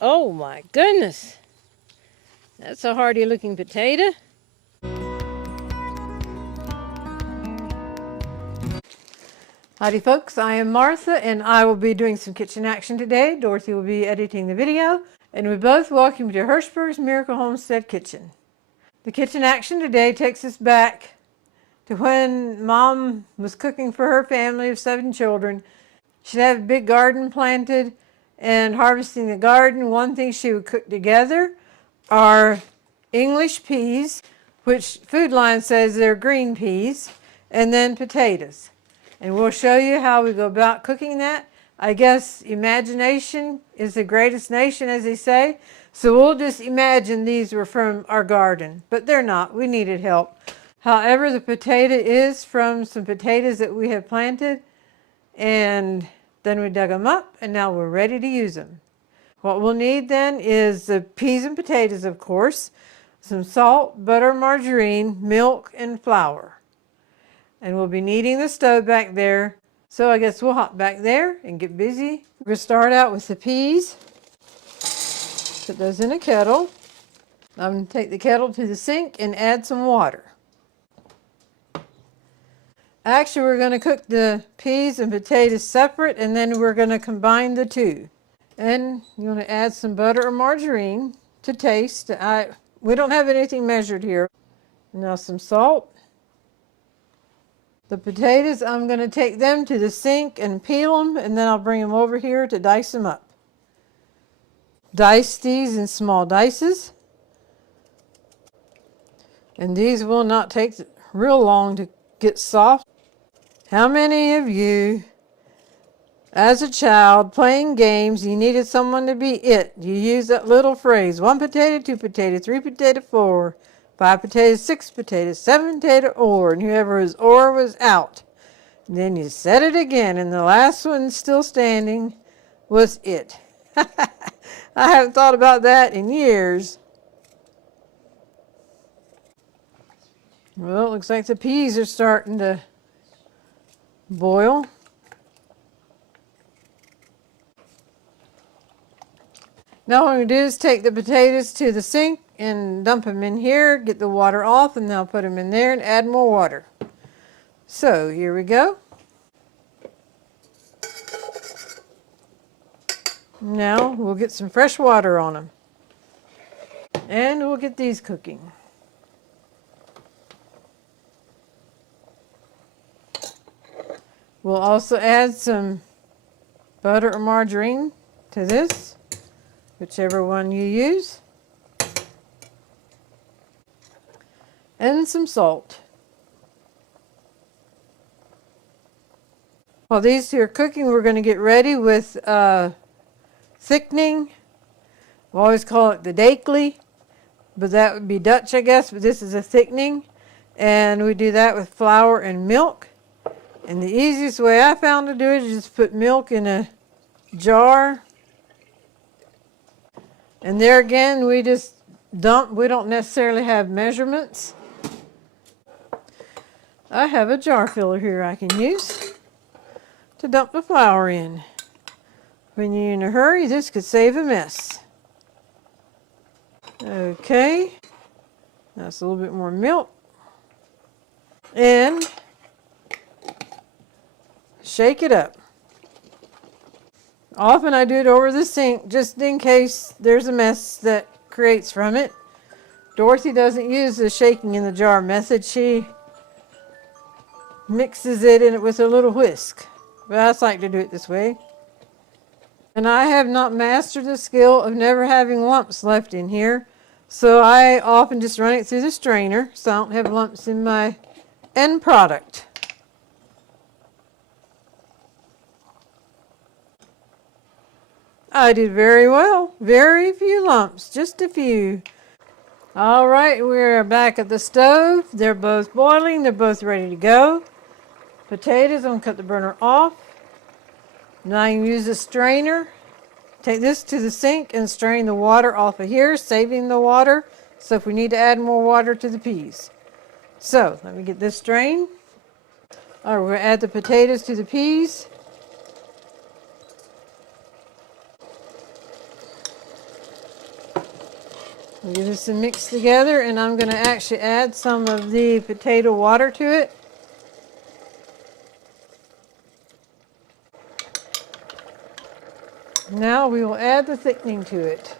Oh my goodness. That's a hardy looking potato. Howdy folks, I am Martha and I will be doing some kitchen action today. Dorothy will be editing the video and we both welcome you to Hirschberg's Miracle Homestead Kitchen. The kitchen action today takes us back to when Mom was cooking for her family of 7 children. She'd have a big garden planted and harvesting the garden. One thing she would cook together are English peas, which Food Line says they're green peas, and then potatoes. And we'll show you how we go about cooking that. I guess imagination is the greatest nation, as they say. So we'll just imagine these were from our garden, but they're not. We needed help. However, the potato is from some potatoes that we have planted, and then we dug them up, and now we're ready to use them. What we'll need then is the peas and potatoes, of course, some salt, butter, margarine, milk, and flour. And we'll be needing the stove back there. So I guess we'll hop back there and get busy. We're going to start out with the peas. Put those in a kettle. I'm going to take the kettle to the sink and add some water. Actually, we're going to cook the peas and potatoes separate, and then we're going to combine the two. And you want to add some butter or margarine to taste. We don't have anything measured here. Now some salt. The potatoes, I'm going to take them to the sink and peel them, and then I'll bring them over here to dice them up. Dice these in small dices. And these will not take real long to get soft. How many of you, as a child playing games, you needed someone to be it? You use that little phrase, 1 potato, 2 potato, 3 potato, 4, 5 potatoes, 6 potatoes, 7 potato, or, and whoever was or was out. And then you said it again, and the last one still standing was it. I haven't thought about that in years. Well, it looks like the peas are starting to boil. Now what we do is take the potatoes to the sink and dump them in here, get the water off, and then I'll put them in there and add more water. So here we go. Now we'll get some fresh water on them. And we'll get these cooking. We'll also add some butter or margarine to this, whichever one you use. And some salt. While these two are cooking, we're going to get ready with thickening. We always call it the dakeley, but that would be Dutch, I guess, but this is a thickening. And we do that with flour and milk. And the easiest way I found to do it is just put milk in a jar. And there again, we just dump. We don't necessarily have measurements. I have a jar filler here I can use to dump the flour in. When you're in a hurry, this could save a mess. Okay, that's a little bit more milk. And shake it up. Often I do it over the sink just in case there's a mess that creates from it. Dorothy doesn't use the shaking in the jar method. She mixes it in it with a little whisk. But I just like to do it this way. And I have not mastered the skill of never having lumps left in here. So I often just run it through the strainer so I don't have lumps in my end product. I did very well. Very few lumps, just a few. All right, we're back at the stove. They're both boiling. They're both ready to go. Potatoes, I'm going to cut the burner off. Now you use a strainer. Take this to the sink and strain the water off of here, saving the water. So if we need to add more water to the peas. So let me get this strained. All right, we're going to add the potatoes to the peas. We'll get this mixed together, and I'm going to actually add some of the potato water to it. Now we will add the thickening to it.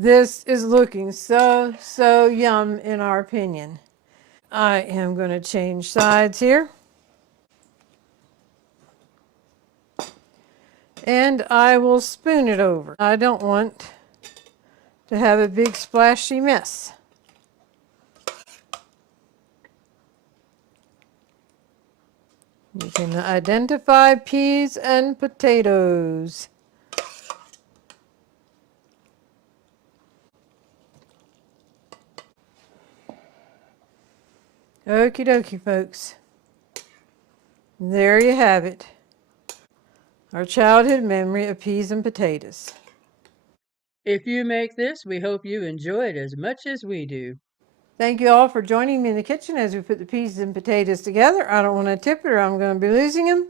This is looking so yum in our opinion. I am going to change sides here. And I will spoon it over. I don't want to have a big splashy mess. You can identify peas and potatoes. Okie dokie, folks. There you have it. Our childhood memory of peas and potatoes. If you make this, we hope you enjoy it as much as we do. Thank you all for joining me in the kitchen as we put the peas and potatoes together. I don't want to tip it or I'm going to be losing them.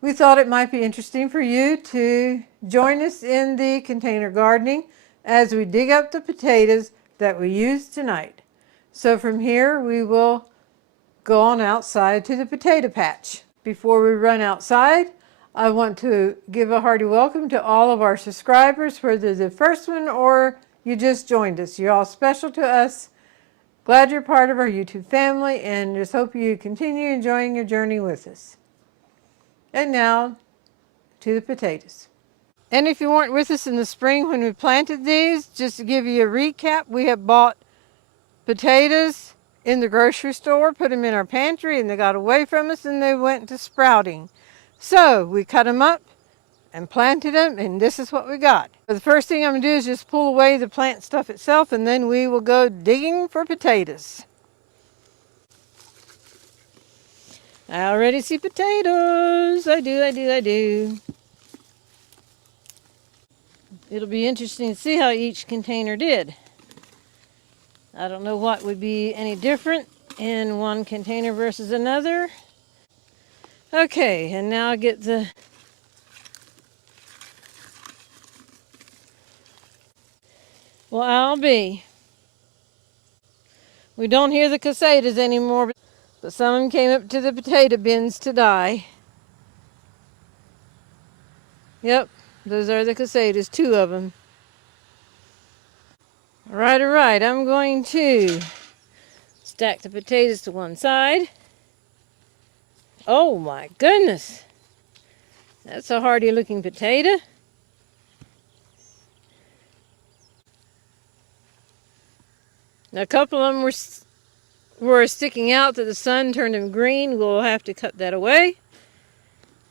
We thought it might be interesting for you to join us in the container gardening as we dig up the potatoes that we used tonight. So from here we will go on outside to the potato patch. Before we run outside, I want to give a hearty welcome to all of our subscribers, whether the first one or you just joined us. You're all special to us. Glad you're part of our YouTube family and just hope you continue enjoying your journey with us. And now to the potatoes. And if you weren't with us in the spring when we planted these, just to give you a recap, we have bought potatoes in the grocery store, put them in our pantry, and they got away from us and they went to sprouting. So we cut them up and planted them, and this is what we got. So the first thing I'm going to do is just pull away the plant stuff itself, and then we will go digging for potatoes. I already see potatoes. I do. It'll be interesting to see how each container did. I don't know what would be any different in one container versus another. Okay, and now I get the well, I'll be. We don't hear the cicadas anymore, but some of them came up to the potato bins to die. Yep, those are the cicadas, 2 of them. All right, I'm going to stack the potatoes to one side. Oh my goodness, that's a hardy looking potato. Now, a couple of them were sticking out that the sun turned them green. We'll have to cut that away.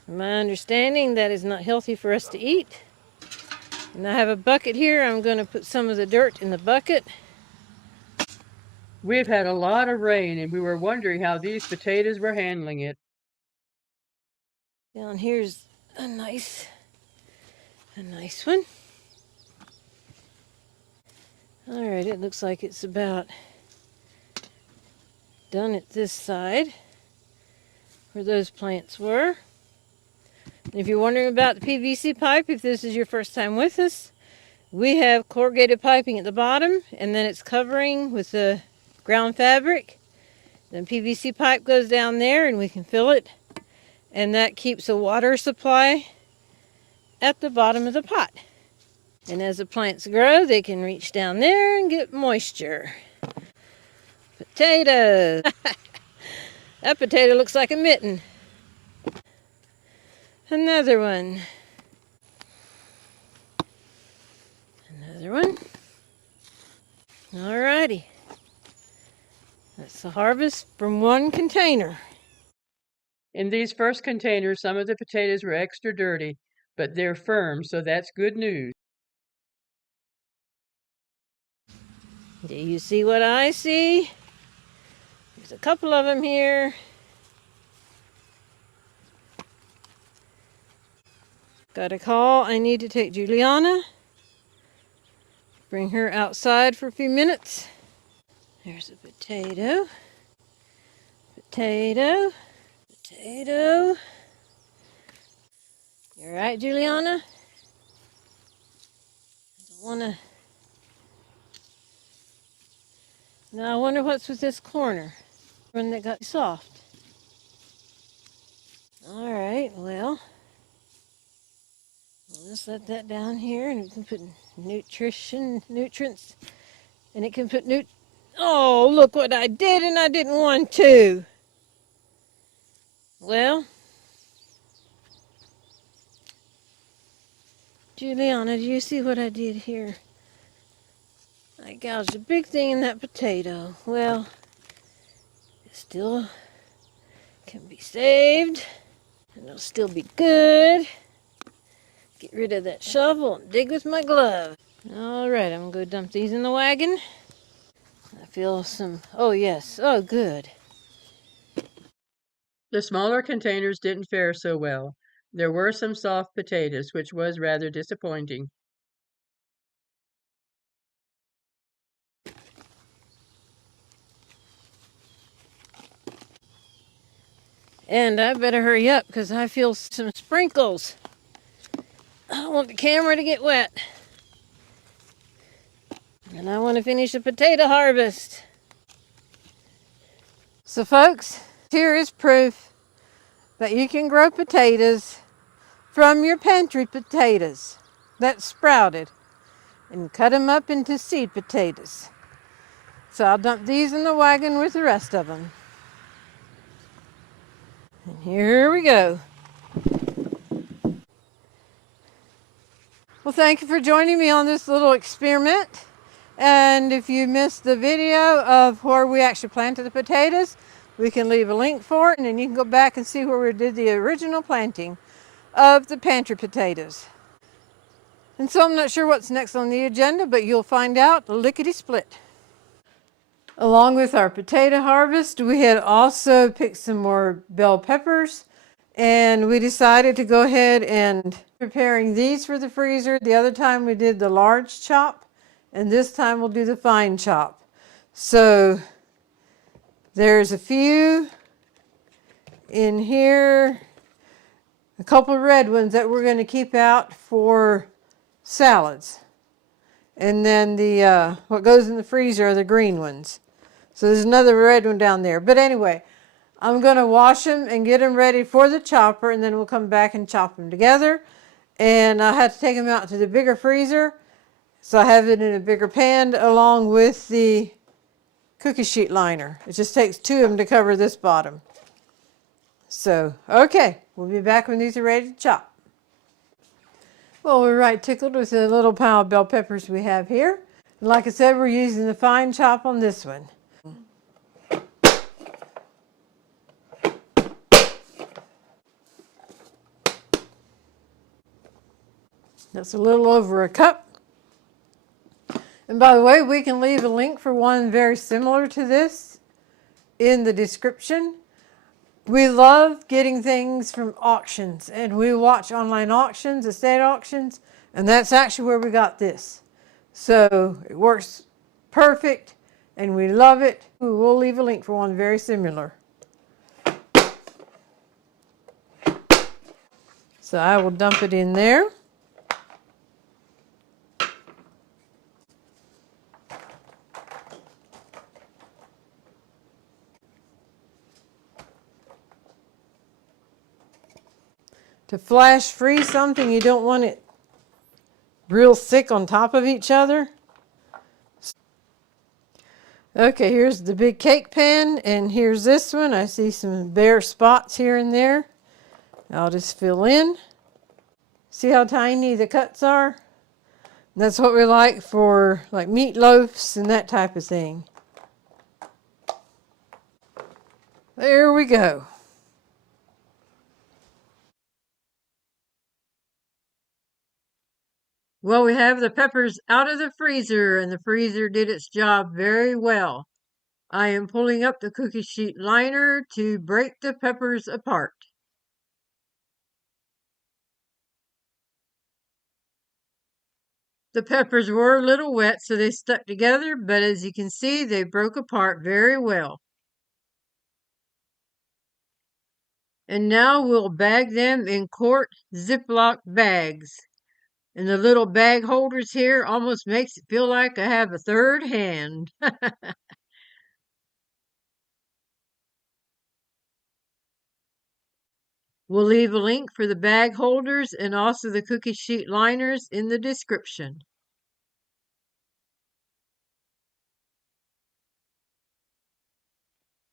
From my understanding, that is not healthy for us to eat. And I have a bucket here. I'm going to put some of the dirt in the bucket. We've had a lot of rain and we were wondering how these potatoes were handling it. Down here's a nice one. All right, it looks like it's about done at this side where those plants were. And if you're wondering about the PVC pipe, if this is your first time with us, we have corrugated piping at the bottom, and then it's covering with the ground fabric. Then PVC pipe goes down there and we can fill it, and that keeps a water supply at the bottom of the pot. And as the plants grow, they can reach down there and get moisture. Potatoes. That potato looks like a mitten. Another one. Another one. Alrighty. That's the harvest from one container. In these first containers, some of the potatoes were extra dirty, but they're firm, so that's good news. Do you see what I see? There's a couple of them here. Got a call. I need to take Juliana. Bring her outside for a few minutes. There's a potato. Potato. Potato. You all right, Juliana? I wanna. Now I wonder what's with this corner. One that got soft. All right. Well, we'll just let that down here, and we can put nutrients, and it can put Oh, look what I did, and I didn't want to. Well, Juliana, do you see what I did here? I gouged a big thing in that potato. Well, it still can be saved, and it'll still be good. Get rid of that shovel and dig with my glove. All right, I'm gonna go dump these in the wagon. I feel some, oh yes, oh good. The smaller containers didn't fare so well. There were some soft potatoes, which was rather disappointing. And I better hurry up because I feel some sprinkles. I don't want the camera to get wet. And I want to finish the potato harvest. So folks, here is proof that you can grow potatoes from your pantry potatoes that sprouted and cut them up into seed potatoes. So I'll dump these in the wagon with the rest of them. And here we go. Well, thank you for joining me on this little experiment. And if you missed the video of where we actually planted the potatoes, we can leave a link for it, and then you can go back and see where we did the original planting of the pantry potatoes. And so I'm not sure what's next on the agenda, but you'll find out lickety-split. Along with our potato harvest, we had also picked some more bell peppers, and we decided to go ahead and preparing these for the freezer. The other time we did the large chop, and this time we'll do the fine chop. So there's a few in here, a couple of red ones that we're going to keep out for salads. And then the what goes in the freezer are the green ones. So there's another red one down there. But anyway, I'm going to wash them and get them ready for the chopper, and then we'll come back and chop them together. And I had to take them out to the bigger freezer, so I have it in a bigger pan along with the cookie sheet liner. It just takes two of them to cover this bottom. So, okay, we'll be back when these are ready to chop. Well, we're right tickled with the little pile of bell peppers we have here. And like I said, we're using the fine chop on this one. That's a little over a cup. And by the way, we can leave a link for one very similar to this in the description. We love getting things from auctions, and we watch online auctions, estate auctions, and that's actually where we got this. So it works perfect, and we love it. We'll leave a link for one very similar. So I will dump it in there. To flash freeze something, you don't want it real thick on top of each other. Okay, here's the big cake pan, and here's this one. I see some bare spots here and there. I'll just fill in. See how tiny the cuts are? That's what we like for like meatloafs and that type of thing. There we go. Well, we have the peppers out of the freezer, and the freezer did its job very well. I am pulling up the cookie sheet liner to break the peppers apart. The peppers were a little wet, so they stuck together, but as you can see, they broke apart very well. And now we'll bag them in quart Ziploc bags. And the little bag holders here almost makes it feel like I have a third hand. We'll leave a link for the bag holders and also the cookie sheet liners in the description.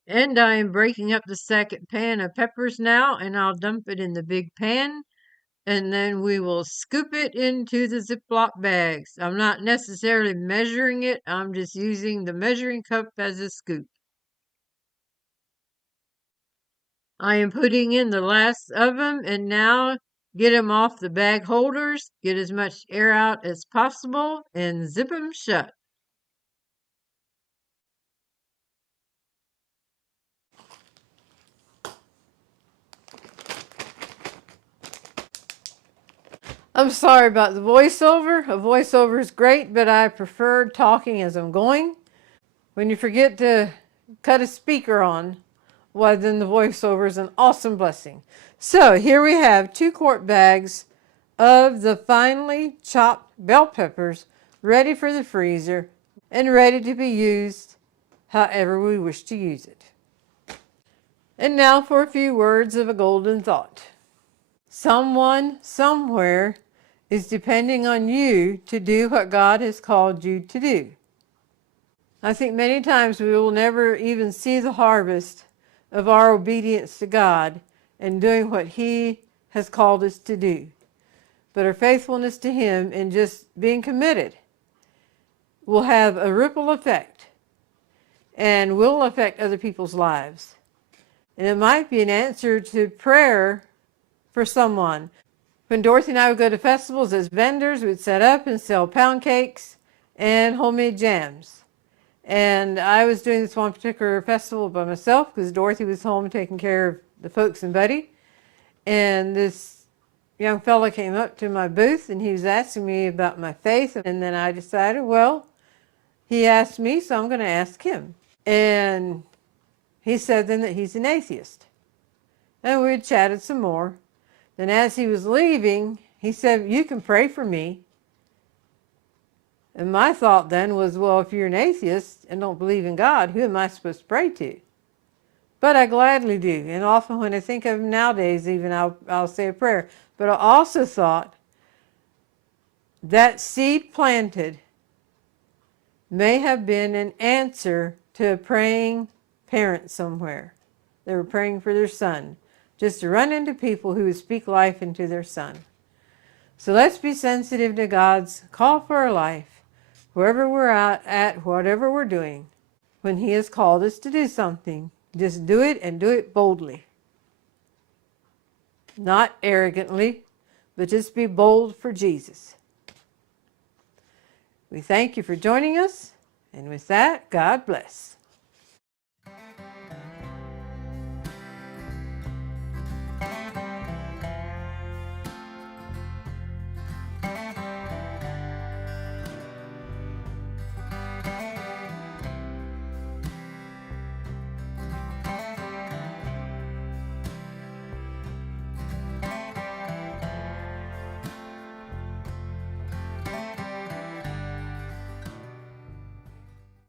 And I am breaking up the second pan of peppers now, and I'll dump it in the big pan, and then we will scoop it into the Ziploc bags. I'm not necessarily measuring it, I'm just using the measuring cup as a scoop. I am putting in the last of them, and now get them off the bag holders, get as much air out as possible, and zip them shut. I'm sorry about the voiceover. A voiceover is great, but I prefer talking as I'm going. When you forget to cut a speaker on, well, then the voiceover is an awesome blessing. So here we have 2 quart bags of the finely chopped bell peppers ready for the freezer and ready to be used however we wish to use it. And now for a few words of a golden thought. Someone, somewhere, is depending on you to do what God has called you to do. I think many times we will never even see the harvest of our obedience to God and doing what He has called us to do. But our faithfulness to Him and just being committed will have a ripple effect and will affect other people's lives. And it might be an answer to prayer for someone. When Dorothy and I would go to festivals as vendors, we'd set up and sell pound cakes and homemade jams. And I was doing this one particular festival by myself because Dorothy was home taking care of the folks and Buddy. And this young fella came up to my booth and he was asking me about my faith. And then I decided, well, he asked me, so I'm going to ask him. And he said then that he's an atheist. And we chatted some more. Then as he was leaving, he said, you can pray for me. And my thought then was, well, if you're an atheist and don't believe in God, who am I supposed to pray to? But I gladly do. And often when I think of him nowadays, even I'll say a prayer. But I also thought that seed planted may have been an answer to a praying parent somewhere. They were praying for their son, just to run into people who would speak life into their son. So let's be sensitive to God's call for our life, wherever we're at, whatever we're doing. When He has called us to do something, just do it and do it boldly. Not arrogantly, but just be bold for Jesus. We thank you for joining us, and with that, God bless.